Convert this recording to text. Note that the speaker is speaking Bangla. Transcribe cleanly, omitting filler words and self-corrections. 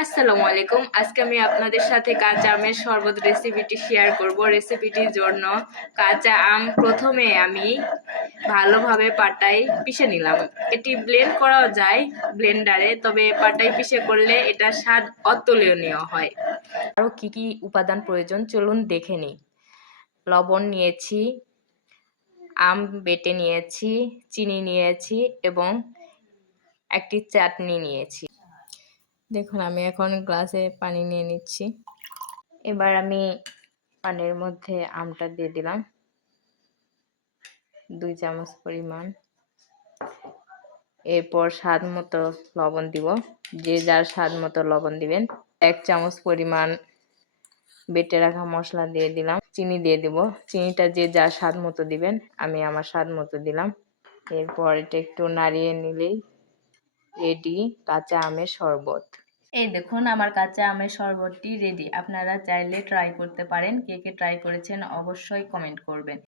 আসসালামু আলাইকুম। আজকে আমি আপনাদের সাথে কাঁচা আমের শরবত রেসিপিটি শেয়ার করব। রেসিপিটির জন্য কাঁচা আম প্রথমে আমি ভালোভাবে পাটায় পিষে নিলাম। এটি ব্লেন্ড করাও যায় ব্লেন্ডারে, তবে পাটায় পিষে করলে এটার স্বাদ অতুলনীয় হয়। আরও কি কি উপাদান প্রয়োজন চলুন দেখে নিই। লবণ নিয়েছি, আম বেটে নিয়েছি, চিনি নিয়েছি এবং একটি চাটনি নিয়েছি। দেখুন আমি এখন গ্লাসে পানি নিয়ে নিচ্ছি। এবার আমি পানির মধ্যে আমটা দিয়ে দিলাম 2 চামচ পরিমাণ। এরপর স্বাদ মতো লবণ দিব, যে যার স্বাদ মতো লবণ দিবেন। 1 চামচ পরিমাণ বেটে রাখা মশলা দিয়ে দিলাম। চিনি দিয়ে দিব, চিনিটা যে যার স্বাদ মতো দিবেন, আমি আমার স্বাদ মতো দিলাম। এরপর এটা একটু নাড়িয়ে নিলেই রেডি কাঁচা আমের শরবত। এই দেখুন আমার কাঁচা আমের শরবতটি রেডি। আপনারা চাইলে ট্রাই করতে পারেন। কে কে ট্রাই করেছেন অবশ্যই কমেন্ট করবেন।